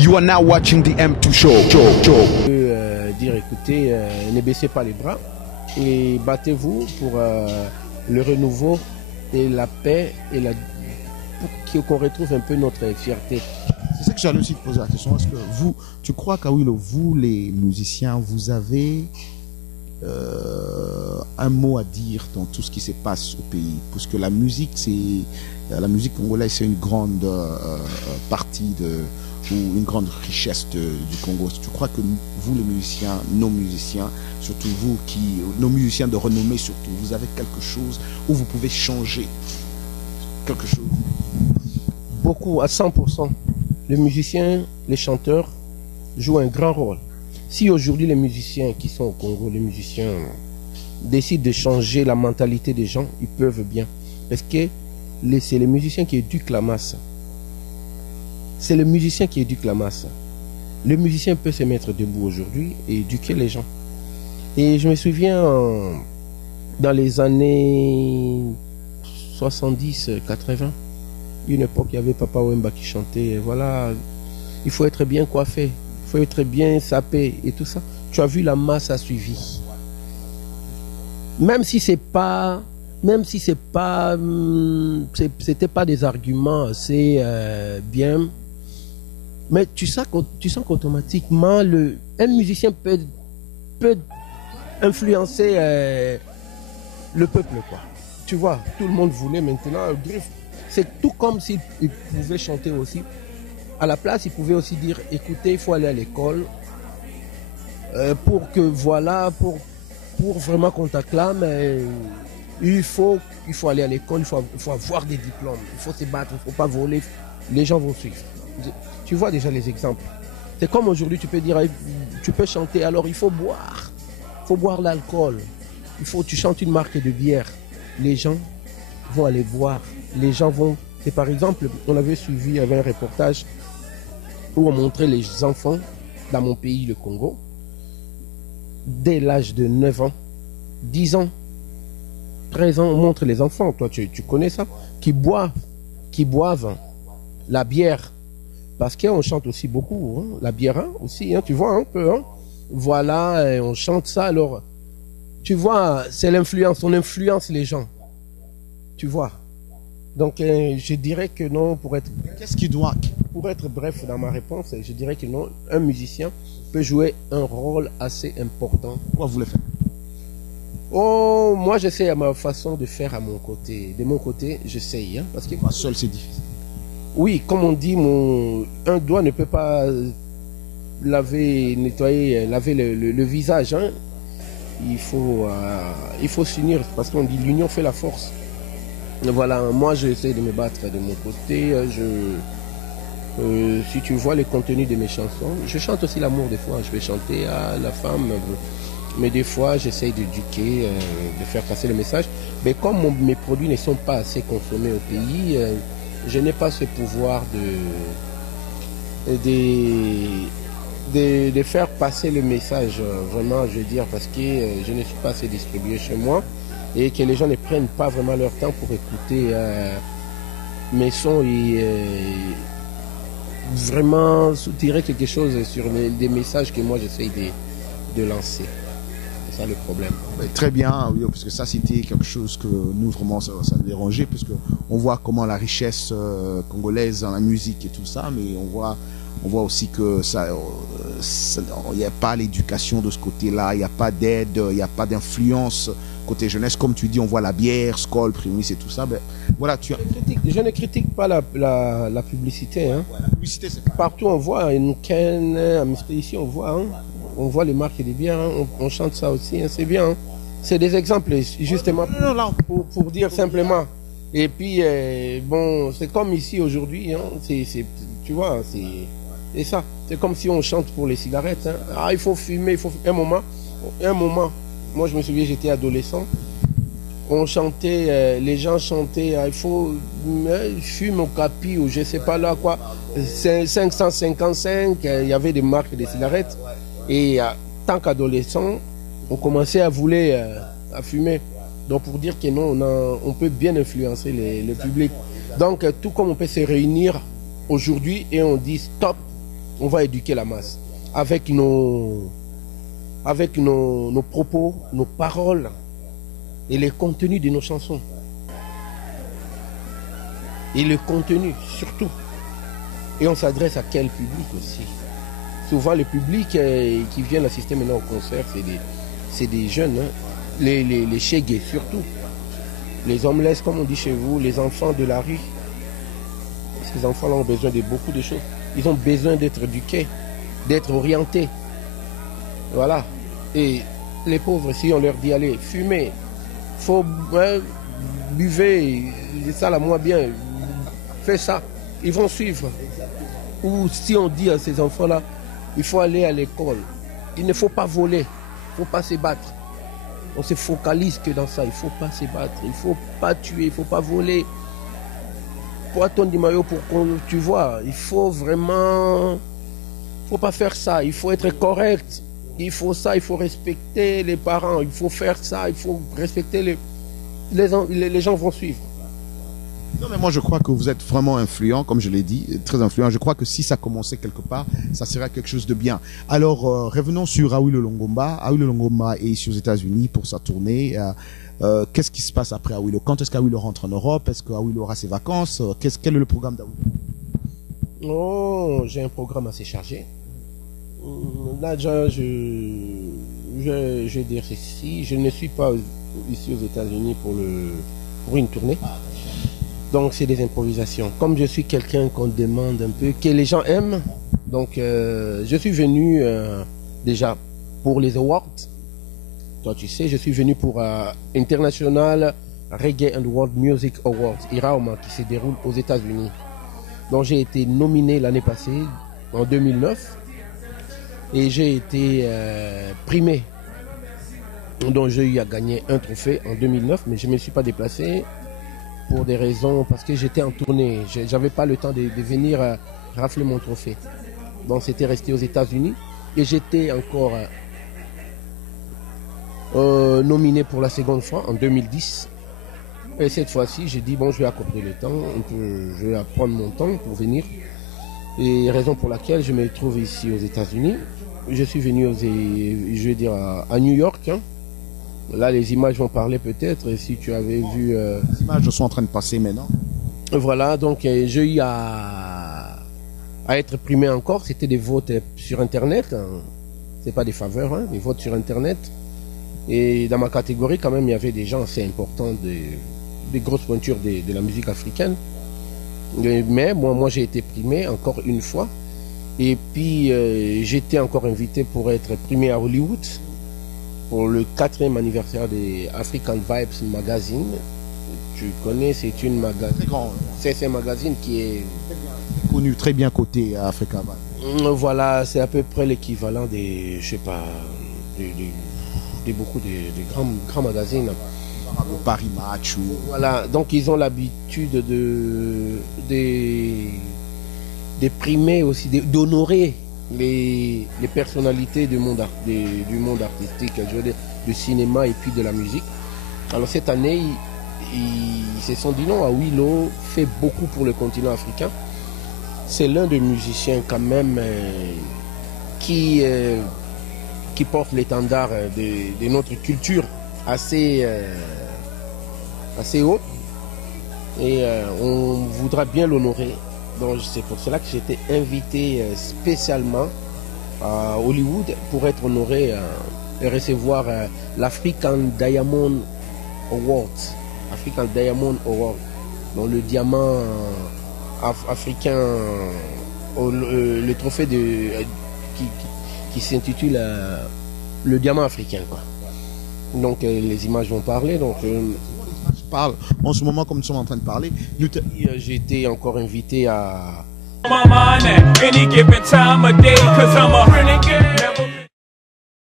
You are now watching the M2 Show. Dire écoutez, ne baissez pas les bras et battez-vous pour le renouveau et la paix et pour qu'on retrouve un peu notre fierté. C'est ça que j'allais aussi te poser la question. Est-ce que vous, tu crois qu'Awilo, vous les musiciens, vous avez un mot à dire dans tout ce qui se passe au pays? Parce que la musique congolaise, c'est une grande partie ou une grande richesse du Congo. Tu crois que vous, les musiciens, nos musiciens, surtout vous, nos musiciens de renommée surtout, vous avez quelque chose où vous pouvez changer quelque chose? Beaucoup, à 100%. Les musiciens, les chanteurs jouent un grand rôle. Si aujourd'hui les musiciens qui sont au Congo, les musiciens décident de changer la mentalité des gens, ils peuvent bien. Parce que c'est les musiciens qui éduquent la masse. C'est le musicien qui éduque la masse. Le musicien peut se mettre debout aujourd'hui et éduquer les gens. Et je me souviens, dans les années 70-80, une époque, il y avait Papa Wemba qui chantait, voilà, il faut être bien coiffé, il faut être bien sapé et tout ça. Tu as vu, la masse a suivi. Même si c'était pas des arguments assez bien, mais tu sens qu'automatiquement un musicien peut influencer le peuple, quoi. Tu vois, tout le monde voulait maintenant. C'est tout comme s'il pouvait chanter aussi. À la place, il pouvait aussi dire, écoutez, il faut aller à l'école pour que, voilà, pour vraiment qu'on t'acclame, il faut aller à l'école, il faut avoir des diplômes, il faut se battre, il ne faut pas voler, les gens vont suivre. Tu vois déjà les exemples. C'est comme aujourd'hui, tu peux dire, tu peux chanter, alors il faut boire l'alcool. Tu chantes une marque de bière, les gens vont aller boire, les gens vont... Et par exemple, on avait suivi, il y avait un reportage où on montrait les enfants dans mon pays, le Congo, dès l'âge de 9 ans, 10 ans, 13 ans, on montre les enfants, toi tu connais ça, qui boivent la bière, parce qu'on chante aussi beaucoup, hein, la bière hein, aussi, hein, tu vois un peu, hein, voilà, on chante ça, alors, tu vois, c'est l'influence, on influence les gens, tu vois. Donc je dirais que non, pour être bref dans ma réponse, je dirais que non, un musicien peut jouer un rôle assez important. Pourquoi vous le faites? Oh, moi j'essaie à ma façon de faire à mon côté. De mon côté, j'essaye. Hein, parce que seul c'est difficile. Oui, comme on dit, un doigt ne peut pas laver le visage. Hein. Il faut s'unir parce qu'on dit l'union fait la force. Voilà, moi j'essaie de me battre de mon côté. Si tu vois le contenu de mes chansons, je chante aussi l'amour des fois. Je vais chanter à la femme, mais des fois j'essaie d'éduquer, de faire passer le message. Mais comme mes produits ne sont pas assez consommés au pays, je n'ai pas ce pouvoir de faire passer le message, vraiment, je veux dire, parce que je ne suis pas assez distribué chez moi. Et que les gens ne prennent pas vraiment leur temps pour écouter mes sons et vraiment soutirer quelque chose sur des messages que moi j'essaye de lancer. C'est ça le problème. Très bien, oui, parce que ça c'était quelque chose que nous vraiment ça nous dérangeait, parce qu'on voit comment la richesse congolaise dans la musique et tout ça, mais on voit aussi que il n'y a pas l'éducation de ce côté-là, il n'y a pas d'aide, il n'y a pas d'influence côté jeunesse. Comme tu dis, on voit la bière, Skol, Primus et tout ça. Ben, voilà, je ne critique pas la publicité. Hein. La publicité, c'est pas... Partout on voit, ici on voit, hein, on voit les marques des bières, hein, on chante ça aussi, hein, c'est bien. Hein. C'est des exemples justement pour dire simplement. Et puis, bon, c'est comme ici aujourd'hui, hein, tu vois, c'est ça. C'est comme si on chante pour les cigarettes. Hein. Ah, il faut fumer, il faut un moment. Moi, je me souviens, j'étais adolescent. On chantait, les gens chantaient, il faut fumer au capi ou je sais pas là quoi. 555, il y avait des marques de cigarettes. Et tant qu'adolescent, on commençait à vouloir à fumer. Donc pour dire que non, on peut bien influencer le public. Donc tout comme on peut se réunir aujourd'hui et on dit stop, On va éduquer la masse avec nos propos, nos paroles et les contenus de nos chansons. Et le contenu surtout. Et on s'adresse à quel public aussi? Souvent le public qui vient assister maintenant au concert, c'est des jeunes, hein. Les chégués surtout. Les homeless, comme on dit chez vous, les enfants de la rue. Ces enfants-là ont besoin de beaucoup de choses. Ils ont besoin d'être éduqués, d'être orientés. Voilà. Et les pauvres, si on leur dit, allez, fumez, faut buvez, ça la moins bien, fais ça, ils vont suivre. Ou si on dit à ces enfants-là, il faut aller à l'école, il ne faut pas voler, il ne faut pas se battre. On se focalise que dans ça, il ne faut pas se battre, il ne faut pas tuer, il ne faut pas voler. Poiton du maillot pour qu'on, tu vois, il faut vraiment, faut pas faire ça, il faut être correct, il faut ça, il faut respecter les parents, il faut faire ça, il faut respecter les gens vont suivre. Non, mais moi je crois que vous êtes vraiment influent, comme je l'ai dit, très influent. Je crois que si ça commençait quelque part, ça serait quelque chose de bien. Alors, revenons sur Awilo Longomba. Awilo Longomba est ici aux États-Unis pour sa tournée. Qu'est-ce qui se passe après Awilo? Quand est-ce qu'Awilo rentre en Europe? Est-ce qu'Awilo aura ses vacances? Quel est le programme d'Awilo? Oh, j'ai un programme assez chargé. Là, je vais dire ceci, je ne suis pas ici aux États-Unis pour une tournée. Donc c'est des improvisations. Comme je suis quelqu'un qu'on demande un peu, que les gens aiment, donc je suis venu déjà pour les awards. Toi tu sais, je suis venu pour International Reggae and World Music Awards, IRAOMA, qui se déroule aux États-Unis. Donc j'ai été nominé l'année passée, en 2009, et j'ai été primé. Donc j'ai eu à gagner un trophée en 2009, mais je ne me suis pas déplacé pour des raisons, parce que j'étais en tournée. Je n'avais pas le temps de venir rafler mon trophée. Donc c'était resté aux États-Unis. Et j'étais encore nominé pour la seconde fois en 2010. Et cette fois-ci, j'ai dit, bon, je vais accorder le temps, je vais prendre mon temps pour venir. Et raison pour laquelle je me trouve ici aux États-Unis. Je suis venu je vais dire à New York. Hein. Là, les images vont parler peut-être, si tu avais vu... Les images sont en train de passer maintenant. Voilà, donc j'ai eu à être primé encore. C'était des votes sur Internet. Hein. C'est pas des faveurs, hein, des votes sur Internet. Et dans ma catégorie, quand même, il y avait des gens assez importants, des grosses pointures de la musique africaine. Mais moi j'ai été primé encore une fois. Et puis, j'étais encore invité pour être primé à Hollywood pour le 4e anniversaire des African Vibes Magazine. Tu connais, c'est une magazine. C'est un magazine qui est connu, très bien coté à African Vibes. Voilà, c'est à peu près l'équivalent des, je sais pas, de beaucoup de grands magazines. Le Paris Match ou... Voilà, donc ils ont l'habitude de primer aussi, d'honorer les personnalités du monde artistique, je veux dire, du cinéma et puis de la musique. Alors cette année, ils se sont dit non, Awilo fait beaucoup pour le continent africain. C'est l'un des musiciens quand même qui porte l'étendard de notre culture assez haut. Et on voudra bien l'honorer. Donc c'est pour cela que j'ai été invité spécialement à Hollywood pour être honoré et recevoir l'African Diamond Award. African Diamond Award. Donc le diamant africain, le trophée qui s'intitule le diamant africain, quoi. Donc les images vont parler. Donc parle en ce moment comme nous sommes en train de parler. J'ai été encore invité à